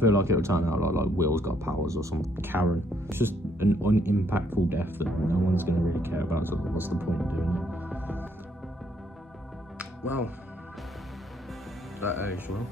feel like it'll turn out like Will's got powers or some Karen. It's just an unimpactful death that no one's going to really care about, so what's the point of doing it? Well, that aged well.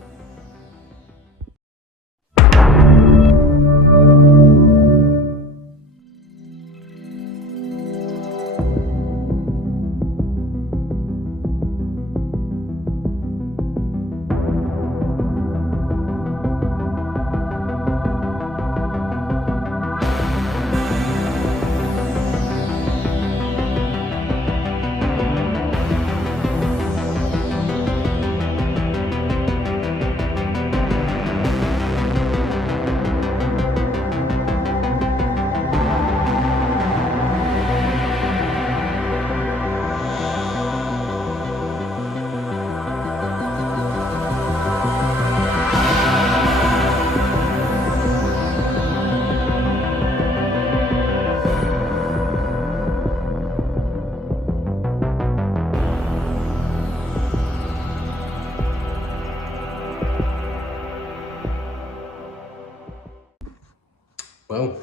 Well,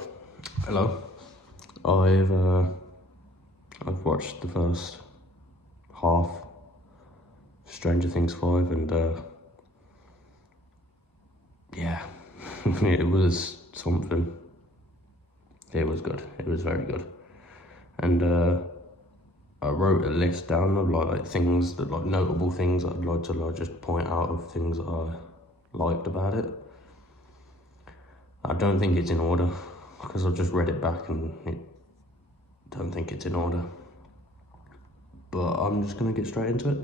hello. I've watched the first half Stranger Things 5 and yeah, it was something. It was good. It was very good. And I wrote a list down of like things that notable things I'd like to just point out of things that I liked about it. I don't think it's in order because I've just read it back and I don't think it's in order. But I'm just gonna get straight into it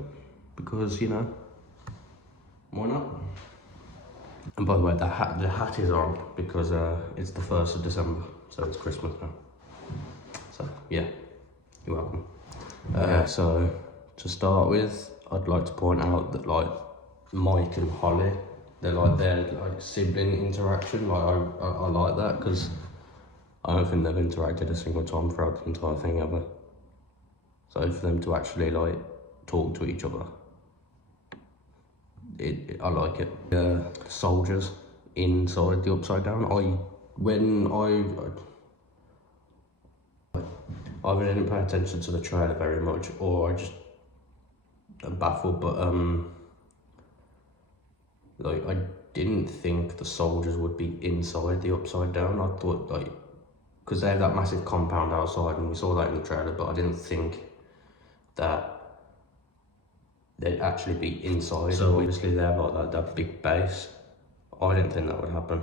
because, you know, why not? And by the way, the hat is on because it's the 1st of December, so it's Christmas now. So yeah, you're welcome. So to start with, I'd like to point out that like Mike and Holly, they're like sibling interaction. Like I like that because I don't think they've interacted a single time throughout the entire thing ever. So for them to actually like talk to each other, I like it. The soldiers inside the Upside Down. I either didn't pay attention to the trailer very much, or I'm baffled. But like I didn't think the soldiers would be inside the Upside Down. I thought like because they have that massive compound outside, and we saw that in the trailer. But I didn't think that they'd actually be inside. So obviously they have like that big base. I didn't think that would happen.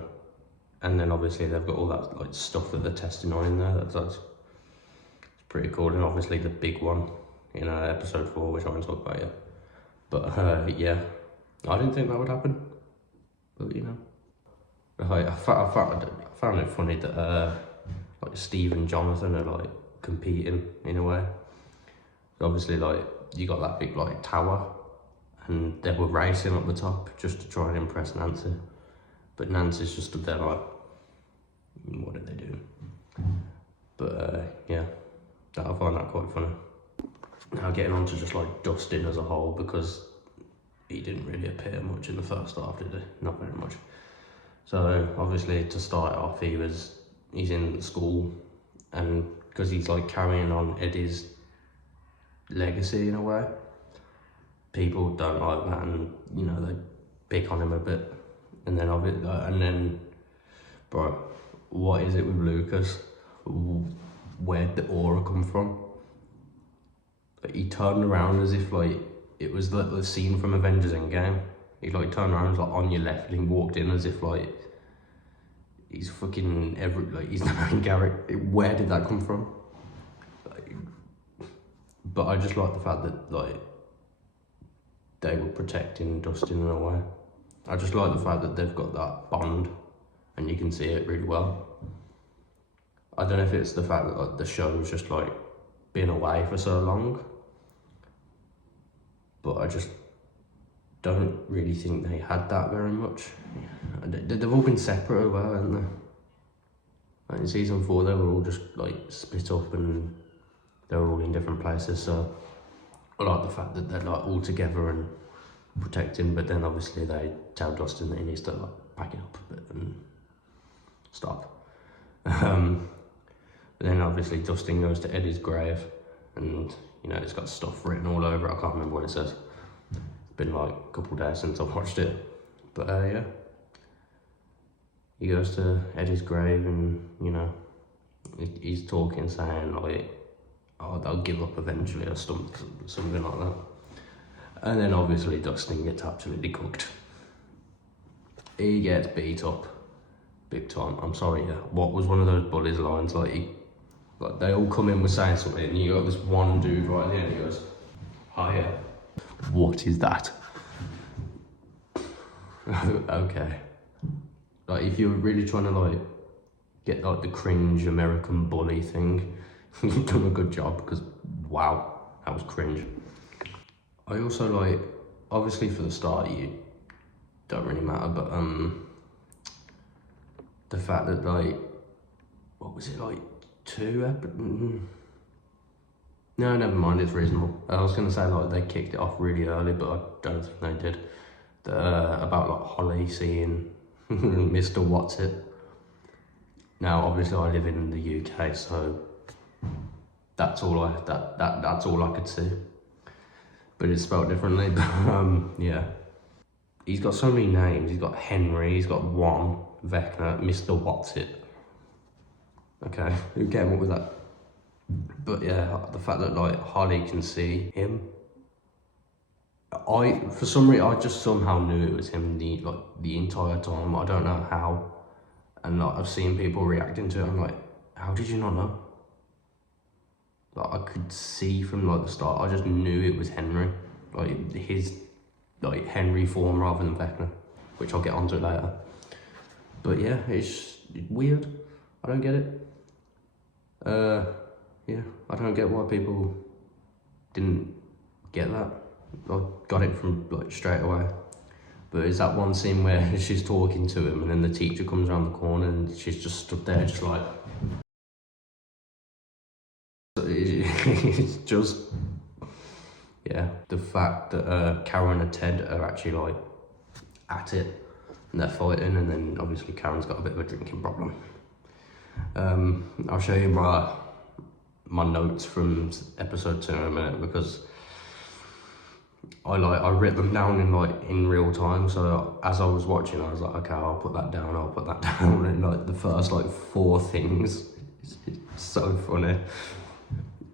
And then obviously they've got all that like stuff that they're testing on in there. That's pretty cool. And obviously the big one in episode 4, which I won't talk about yet. But yeah, I didn't think that would happen. But you know, I found it funny that like Steve and Jonathan are like competing in a way. Obviously, like you got that big like tower, and they were racing up the top just to try and impress Nancy. But Nancy's just up there like, what did they do? But yeah, I find that quite funny. Now getting on to just like Dustin as a whole, because he didn't really appear much in the first half, did he? Not very much. So obviously to start off, he's in school, and because he's like carrying on Eddie's legacy in a way, people don't like that, and you know they pick on him a bit. And then bro, what is it with Lucas? Where'd the aura come from? Like, he turned around as if like it was the scene from Avengers Endgame. He like turned around like on your left, and he walked in as if like he's fucking he's the main character. Where did that come from? But I just like the fact that like they were protecting Dustin in a way. I just like the fact that they've got that bond, and you can see it really well. I don't know if it's the fact that like the show's just like been away for so long, but I just don't really think they had that very much. They've all been separate as well, haven't they? Like in season 4, they were all just like split up and they were all in different places. So I like the fact that they're like all together and protecting, but then obviously they tell Dustin that he needs to like pack it up a bit and stop. Um, then obviously Dustin goes to Eddie's grave, and you know, it's got stuff written all over it. I can't remember what it says. It's been like a couple of days since I've watched it. But yeah. He goes to Eddie's grave, and you know, he's talking, saying like, oh, they'll give up eventually or something like that. And then obviously Dustin gets absolutely cooked. He gets beat up big time. I'm sorry, yeah. What was one of those bullies' lines? Like they all come in with saying something, and you got this one dude right at the end, he goes, hiya. What is that? Okay. Like, if you're really trying to like get like the cringe American bully thing, you've done a good job, because wow, that was cringe. I also like, obviously for the start you don't really matter, but the fact that like, what was it, like no, never mind, it's reasonable. I was gonna say like they kicked it off really early, but I don't think they did. About like Holly seeing Mr. Whatsit. Now obviously I live in the UK, so that's all that's all I could see. But it's spelled differently. But yeah. He's got so many names. He's got Henry, he's got Juan, Vecna, Mr. Whatsit. Okay, who came up with that? But yeah, the fact that like Holly can see him. For some reason, I just somehow knew it was him the entire time. I don't know how. And like, I've seen people reacting to it. I'm like, how did you not know? Like, I could see from like the start. I just knew it was Henry. Like his Henry form rather than Vecna, which I'll get onto it later. But yeah, it's weird. I don't get it. Yeah, I don't get why people didn't get that. I got it from like straight away. But it's that one scene where she's talking to him, and then the teacher comes around the corner and she's just stood there just like, it's just, yeah. The fact that Karen and Ted are actually like at it, and they're fighting, and then obviously Karen's got a bit of a drinking problem. I'll show you my notes from episode 2 in a minute, because I wrote them down in real time. So as I was watching, I was like, okay, I'll put that down, and like the first 4 things, it's so funny.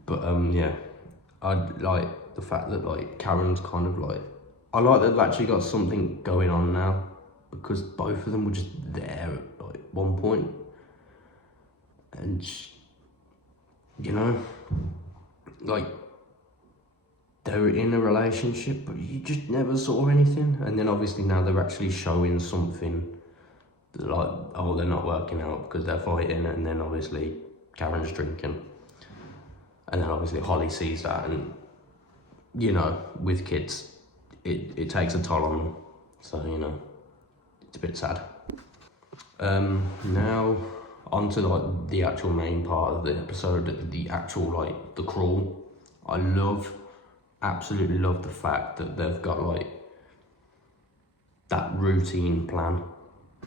But yeah, I like the fact that Karen's kind of I like that they've actually got something going on now, because both of them were just there at one point, and you know, they were in a relationship, but you just never saw anything. And then obviously now they're actually showing something, oh, they're not working out because they're fighting, and then obviously Karen's drinking, and then obviously Holly sees that, and you know, with kids, it takes a toll on them. So you know, it's a bit sad. Now onto the actual main part of the episode, the actual the crawl. I absolutely love the fact that they've got that routine plan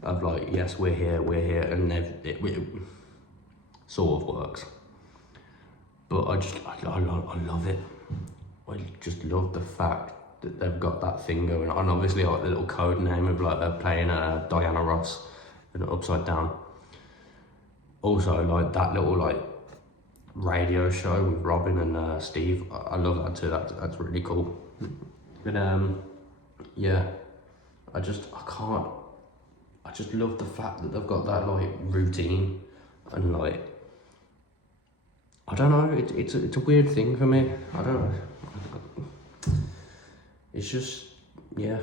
of yes, we're here, and it sort of works. But I love it. I just love the fact that they've got that thing going on. Obviously the little code name of they're playing Diana Ross in Upside Down. Also that little radio show with Robin and Steve. I love that too. That's really cool. But yeah, I just love the fact that they've got that routine, and I don't know, it's a weird thing for me. I don't know. It's just, yeah,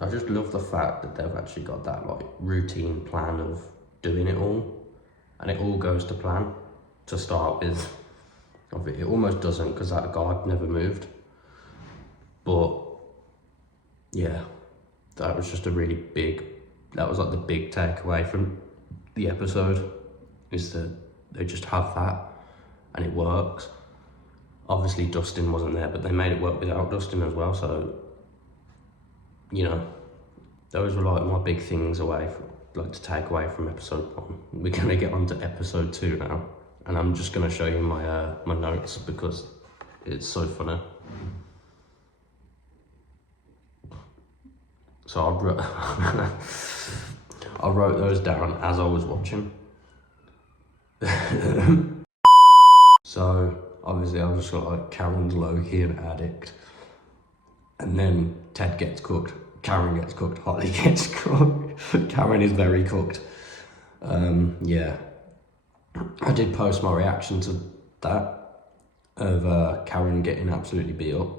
I just love the fact that they've actually got that routine plan of doing it all, and it all goes to plan to start with. It almost doesn't, because that guard never moved. But yeah, that was just a really big, that was the big takeaway from the episode, is that they just have that and it works. Obviously Dustin wasn't there, but they made it work without Dustin as well. So, you know, those were my big things away like to take away from episode 1. We're gonna get on to episode 2 now, and I'm just gonna show you my my notes because it's so funny. So I wrote those down as I was watching. So obviously I just got like Karen's low-key an addict, and then Ted gets cooked, Karen gets cooked, Holly gets cooked. Karen is very cooked. Yeah, I did post my reaction to that of Karen getting absolutely beat up.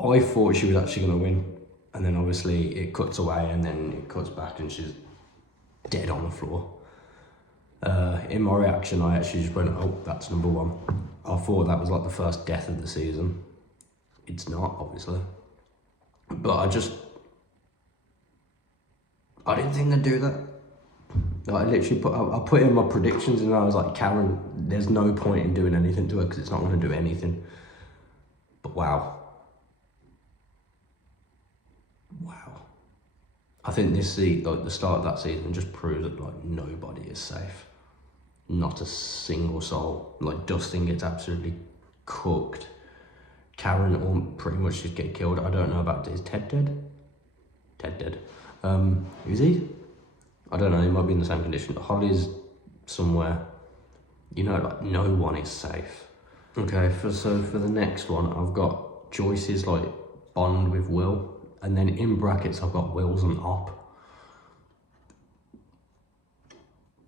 I thought she was actually going to win, and then obviously it cuts away and then it cuts back and she's dead on the floor. In my reaction, I actually just went, oh, that's number 1. I thought that was like the first death of the season. It's not, obviously. But I didn't think they'd do that. Like, I literally I put in my predictions and I was like, Karen, there's no point in doing anything to her because it's not going to do anything. But wow. Wow. I think this like the start of that season just proves that like nobody is safe. Not a single soul. Like Dustin gets absolutely cooked. Karen will pretty much just get killed. I don't know about, is Ted dead? Ted dead. Is he? I don't know, he might be in the same condition. Holly's somewhere. You know, like no one is safe. Okay, so for the next one, I've got Joyce's like bond with Will. And then in brackets, I've got Will's and Op.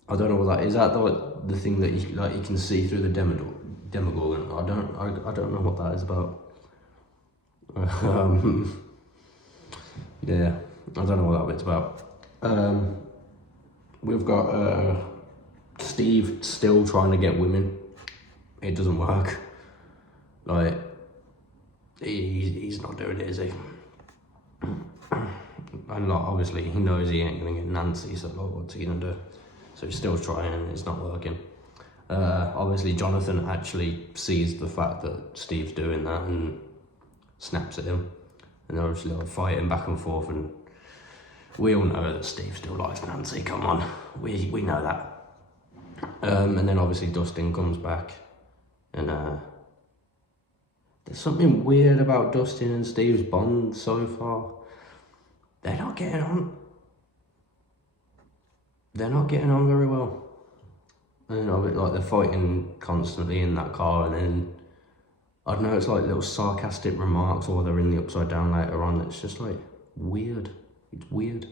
I don't know what that is. That like the thing that you can see through the Demogorgon? I don't know what that is about. Yeah, I don't know what that bit's about. We've got Steve still trying to get women. It doesn't work. Like he's not doing it, is he? And like, obviously he knows he ain't gonna get Nancy, so like, what's he gonna do? So he's still trying and it's not working. Obviously Jonathan actually sees the fact that Steve's doing that and snaps at him. And they're obviously like fighting back and forth, and we all know that Steve still likes Nancy, come on. We know that. And then obviously Dustin comes back, and there's something weird about Dustin and Steve's bond so far. They're not getting on. They're not getting on very well. And like they're fighting constantly in that car, and then I don't know, it's like little sarcastic remarks while they're in the Upside Down later on. It's just like weird. It's weird.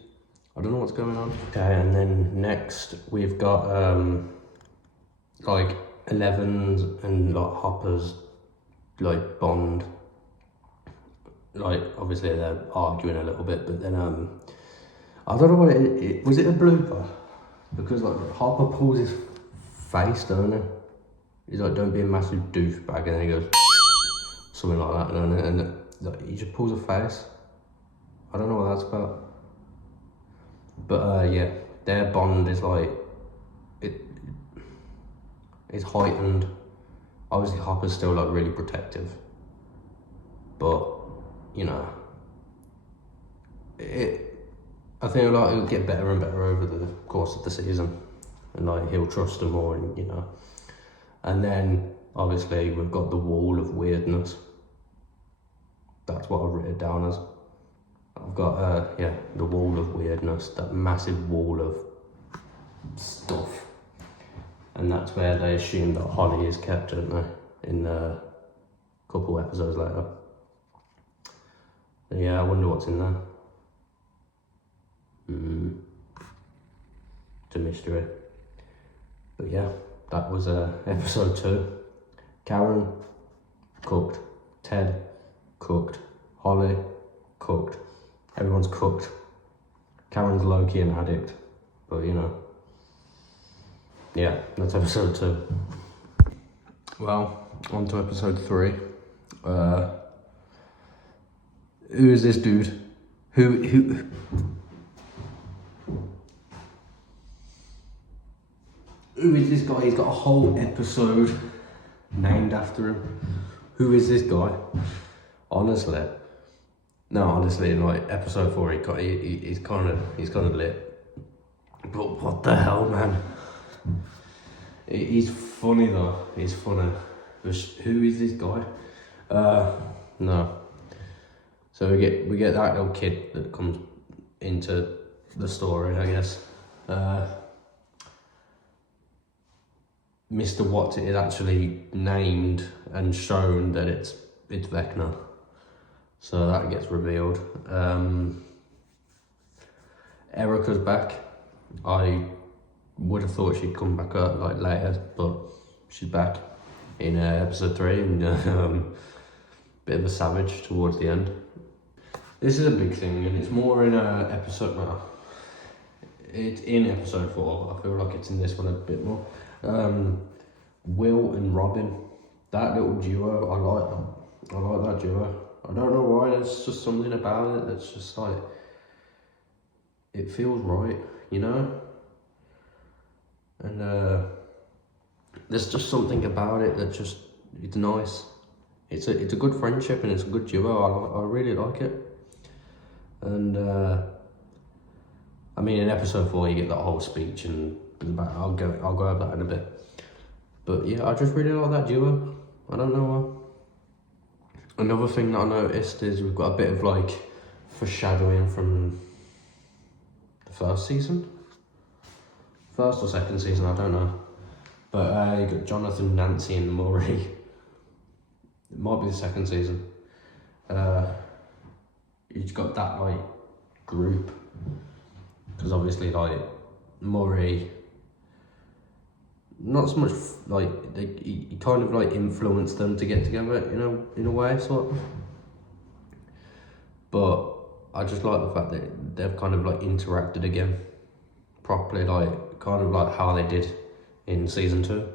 I don't know what's going on. Okay, and then next we've got like Eleven's and like Hopper's like bond. Like obviously they're arguing a little bit, but then I don't know what it was. It a blooper? Because like Hopper pulls his face, don't he? He's like, don't be a massive douchebag, and then he goes something like that, and like, he just pulls a face. I don't know what that's about. But yeah, their bond is like it's heightened. Obviously Hopper's still like really protective, but you know, I think like it'll get better and better over the course of the season, and like he'll trust her more, and you know. And then obviously we've got the wall of weirdness. That's what I've written down as. I've got yeah, the wall of weirdness, that massive wall of stuff. And that's where they assume that Holly is kept, don't they? In a couple episodes later. But yeah, I wonder what's in there. It's a mystery. But yeah, that was episode 2. Karen, cooked. Ted, cooked. Holly, cooked. Everyone's cooked. Karen's low-key an addict, but you know. Yeah, that's episode 2. Well, on to episode 3. Who is this dude? Who is this guy? He's got a whole episode named after him. Who is this guy? Honestly, like episode 4, he's kind of lit. But what the hell, man? He's funny though. He's funny. But who is this guy? No. So we get that little kid that comes into the story, I guess. Mr. Watts is actually named and shown that it's Vecna. So that gets revealed. Erica's back. I would have thought she'd come back up like later, but she's back in episode 3 and bit of a savage towards the end. This is a big thing, and it's more in episode now. It's in episode 4. I feel like it's in this one a bit more. Will and Robin, that little duo, I like that duo. I don't know why, there's just something about it that's just like, it feels right, you know? And there's just something about it that just, it's nice. It's a good friendship and it's a good duo, I really like it. And I mean, in episode 4 you get that whole speech, and I'll go over that in a bit. But yeah, I just really like that duo. I don't know why. Another thing that I noticed is we've got a bit of like foreshadowing from the first season. First or second season, I don't know. But you got Jonathan, Nancy and Murray. It might be the second season. You've got that like group. Because obviously like Murray, not so much like, he kind of like influenced them to get together, you know, in a way, sort of. But I just like the fact that they've kind of like interacted again properly, like kind of like how they did in season 2.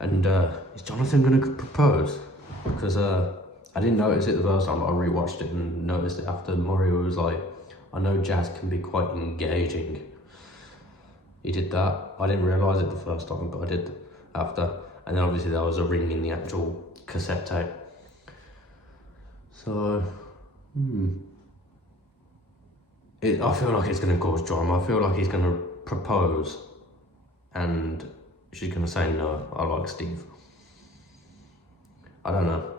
And is Jonathan gonna propose? Because I didn't notice it the first time, but I rewatched it and noticed it after. Murray was like, I know Jazz can be quite engaging. He did that. I didn't realise it the first time, but I did after. And then obviously there was a ring in the actual cassette tape. So, I feel like it's going to cause drama. I feel like he's going to propose and she's going to say, no, I like Steve. I don't know.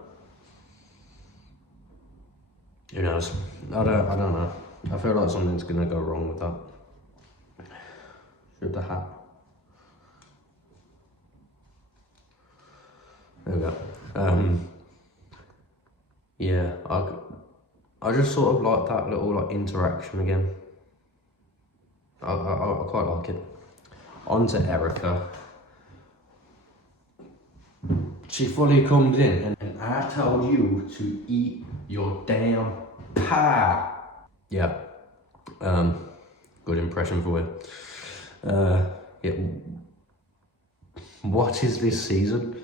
Who knows? I don't know. I feel like something's going to go wrong with that. Should the hat. There we go. Yeah, I just sort of like that little like interaction again. I quite like it. On to Erica. She fully comes in and I told you to eat your damn pie. Yeah. Good impression for you. Yeah. What is this season?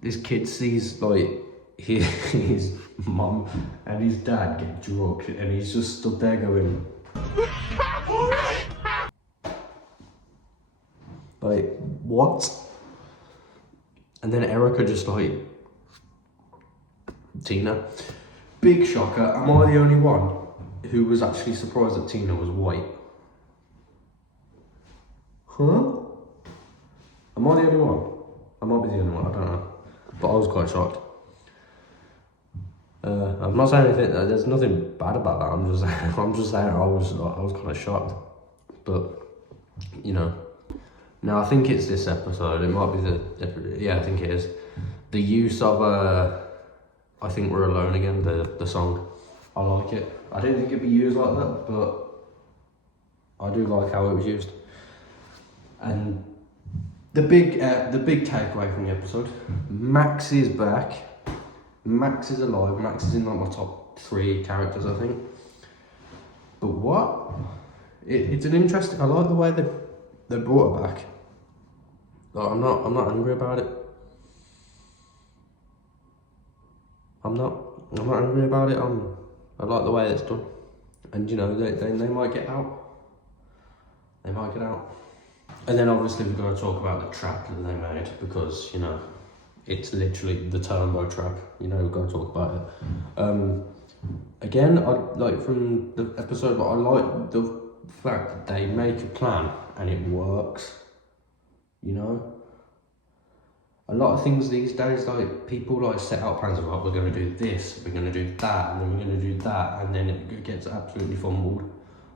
This kid sees like his mum and his dad get drugged, and he's just stood there going, like, what? And then Erica just like, Tina. Big shocker, am I the only one who was actually surprised that Tina was white? Huh? Am I the only one? I might be the only one, I don't know. But I was quite shocked. I'm not saying anything, there's nothing bad about that, I'm just saying I was kind of shocked. But, you know. Now I think it's this episode, it might be yeah, I think it is. The use of, I Think We're Alone Again, the song. I like it. I didn't think it'd be used like that, but I do like how it was used. And the big takeaway from the episode, Max is back. Max is alive. Max is in like my top 3 characters, I think. But what? It's an interesting. I like the way they brought her back. Like, I'm not angry about it. I'm not angry about it. I like the way it's done. And you know, they might get out. They might get out. And then obviously we've got to talk about the trap that they made, because, you know, it's literally the turbo trap. You know, we've got to talk about it. Again, I like from the episode, but I like the fact that they make a plan and it works, you know? A lot of things these days, like, people like set out plans of, like, we're going to do this, we're going to do that, and then we're going to do that, and then it gets absolutely fumbled.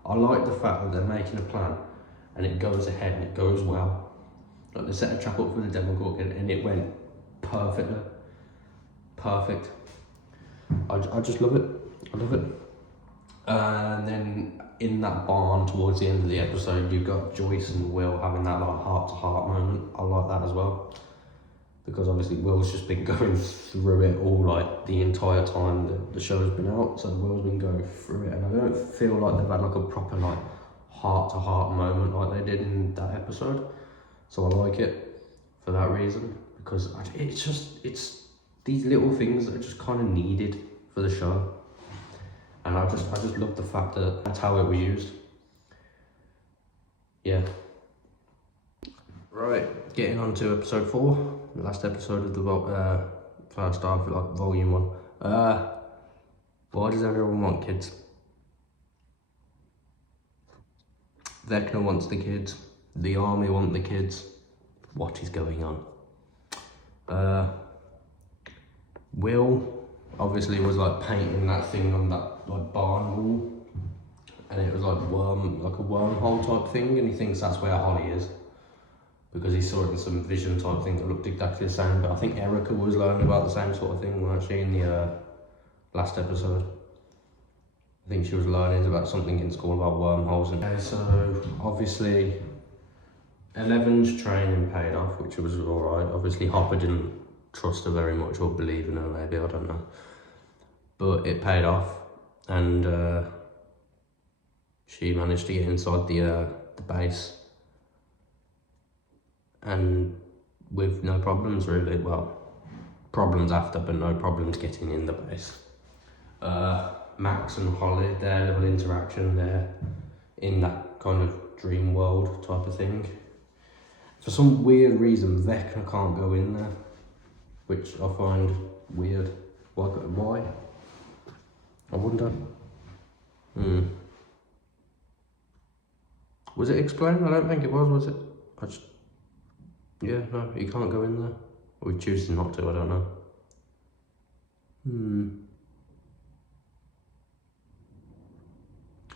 I like the fact that they're making a plan and it goes ahead and it goes well. Like, they set a trap up for the Demogorgon and it went perfectly. Perfect. I just love it. I love it. And then in that barn towards the end of the episode, you've got Joyce and Will having that like heart-to-heart moment. I like that as well, because obviously Will's just been going through it all, like, the entire time that the show's been out. So Will's been going through it, and I don't feel like they've had like a proper like heart-to-heart moment like they did in that episode. So I like it for that reason, because it's these little things that are just kind of needed for the show. And I just love the fact that that's how it was used. Yeah. Right, getting on to episode 4, the last episode of the first half, like volume 1. Why does everyone want kids? Vecna wants the kids. The army want the kids. What is going on? Will obviously was like painting that thing on that like barn wall, and it was like a wormhole type thing, and he thinks that's where Holly is because he saw it in some vision type thing that looked exactly the same. But I think Erica was learning about the same sort of thing, weren't she, in the last episode? I think she was learning about something in school about wormholes. And so obviously 11's training paid off, which was alright. Obviously Hopper didn't trust her very much, or believe in her maybe, I don't know. But it paid off, and she managed to get inside the base, and with no problems really. Well, problems after, but no problems getting in the base. Max and Holly, their little interaction there in that kind of dream world type of thing. For some weird reason, Vecna can't go in there, which I find weird. Why? I wonder. Was it explained? I don't think it was it? Yeah, no, he can't go in there. Or he chooses not to, I don't know.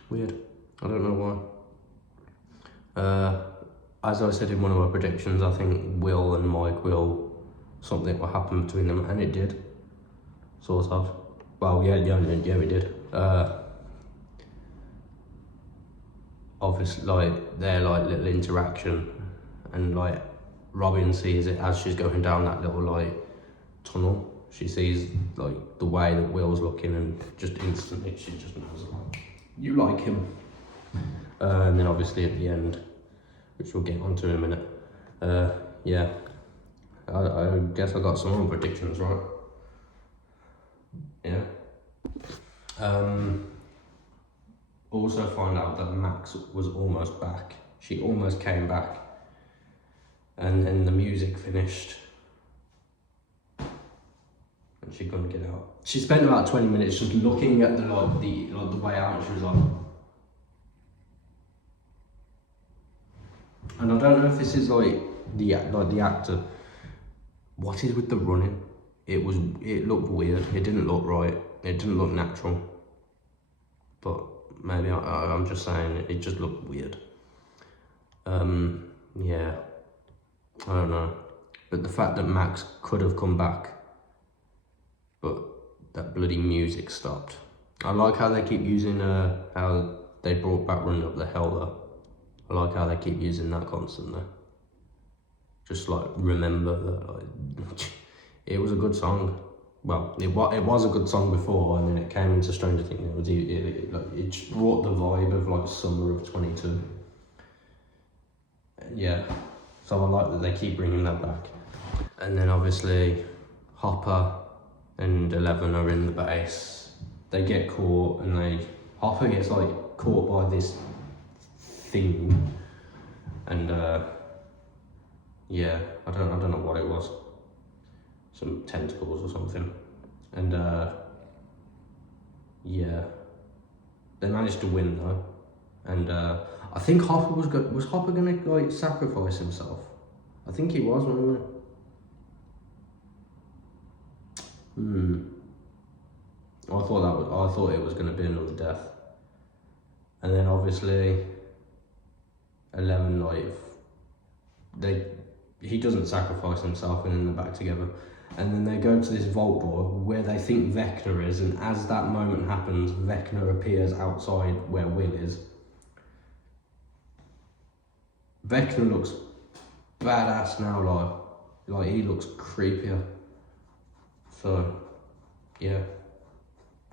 Weird. I don't know why. As I said in one of my predictions, I think Will and Mike something will happen between them, and it did. Sort of. Well, yeah, it did. Obviously, like, their like little interaction, and like Robin sees it as she's going down that little like tunnel. She sees like the way that Will's looking, and just instantly she just knows, like, you like him. And then obviously at the end, which we'll get onto in a minute. Yeah, I guess I got some more predictions right. Yeah. Also find out that Max was almost back. She almost came back, and then the music finished, and she couldn't get out. She spent about 20 minutes just looking at the way out, and she was like. And I don't know if this is like the actor. What is with the running? It looked weird. It didn't look right. It didn't look natural. But maybe I'm just saying it just looked weird. Yeah, I don't know. But the fact that Max could have come back, but that bloody music stopped. I like how they keep using how they brought back Running Up the Hill though. I like how they keep using that constantly. Just like remember that, like, it was a good song. Well, it was a good song before, and then it came into Stranger Things. It just brought the vibe of like summer of 22. Yeah, so I like that they keep bringing that back. And then obviously Hopper and 11 are in the base. They get caught, and Hopper gets like caught by this thing, and yeah, I don't know what it was, some tentacles or something, and yeah, they managed to win though, And I think Hopper was Hopper gonna like sacrifice himself. I think he was, wasn't he? I thought it was gonna be another death. And then obviously 11, like, he doesn't sacrifice himself, and then they're back together. And then they go to this vault door where they think Vecna is, and as that moment happens, Vecna appears outside where Will is. Vecna looks badass now, like he looks creepier. So, yeah.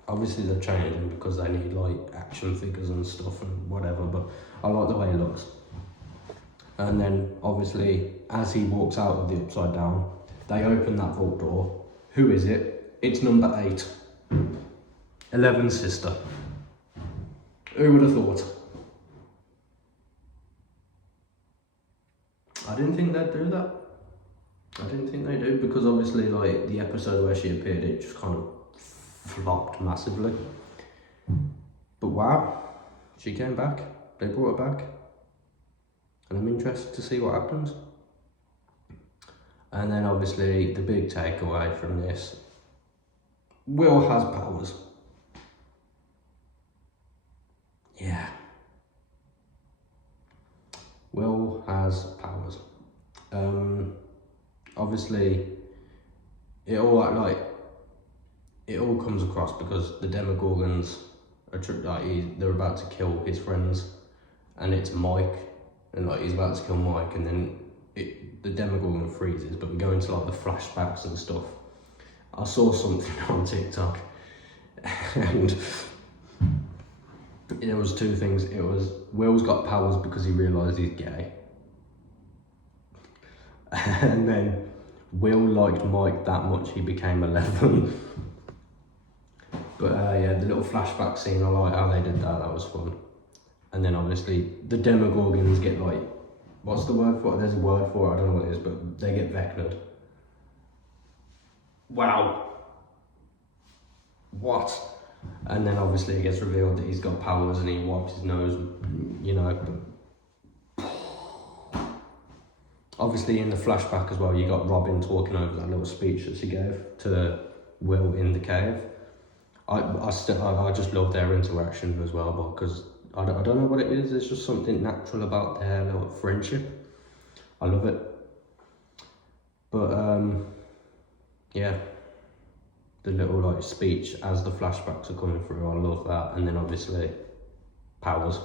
Obviously they're changing because they need like action figures and stuff and whatever, but I like the way he looks. And then obviously as he walks out of the Upside Down, they open that vault door. Who is it? It's number 8. 11's sister. Who would have thought? I didn't think they'd do that. I didn't think they do, because obviously like the episode where she appeared, it just kind of flopped massively. But wow, she came back. They brought her back. And I'm interested to see what happens. And then obviously the big takeaway from this, Will has powers. Yeah. Will has powers. Obviously it all comes across because the Demogorgons are they're about to kill his friends, and it's Mike, and like he's about to kill Mike, and then the Demogorgon freezes, but we go into like the flashbacks and stuff. I saw something on TikTok and there was 2 things. It was Will's got powers because he realised he's gay, and then Will liked Mike that much he became 11. But yeah, the little flashback scene, I like how they did that, that was fun. And then obviously the Demogorgons get like, what's the word for it? There's a word for it, I don't know what it is, but they get Vecna'd. Wow. What? And then obviously it gets revealed that he's got powers and he wipes his nose, you know. But obviously in the flashback as well, you got Robin talking over that little speech that she gave to Will in the cave. I just love their interaction as well, because I don't know what it is, there's just something natural about their little friendship. I love it. But yeah, the little like speech as the flashbacks are coming through, I love that. And then obviously powers.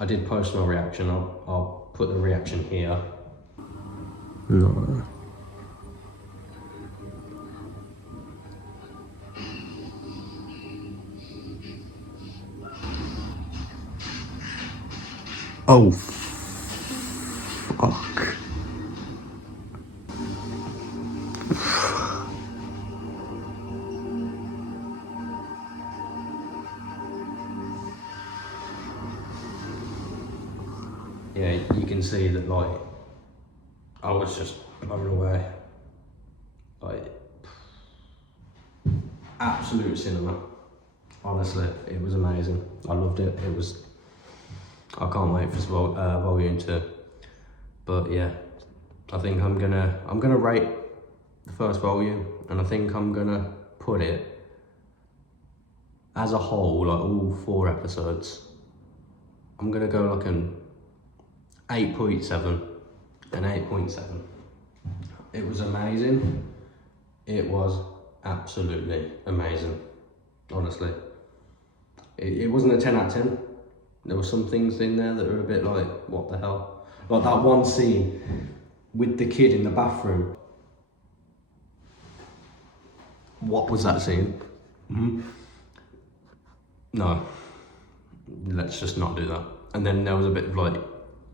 I did post my reaction, I'll put the reaction here. No. Oh, fuck. Yeah, you can see that, like, I was just blown away. Like, absolute cinema. Honestly, it was amazing. I loved it. I can't wait for volume 2. But yeah, I think I'm gonna rate the first volume, and I think I'm gonna put it as a whole, like all 4 episodes. I'm gonna go like an 8.7. An 8.7. It was amazing. It was absolutely amazing. Honestly, it wasn't a 10 out of 10. There were some things in there that were a bit like, what the hell? Like that one scene with the kid in the bathroom. What was that scene? No, let's just not do that. And then there was a bit of like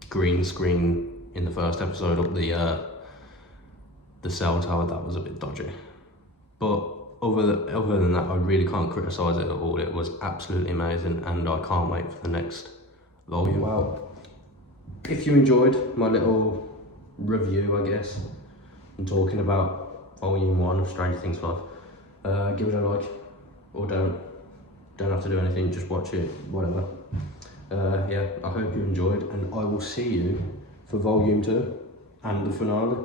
green screen in the first episode up the cell tower. That was a bit dodgy. But other than that, I really can't criticise it at all. It was absolutely amazing, and I can't wait for the next volume. Well, if you enjoyed my little review, I guess, and talking about volume 1 of Stranger Things 5, give it a like, or don't have to do anything, just watch it, whatever. Yeah, I hope you enjoyed, and I will see you for volume 2 and the finale.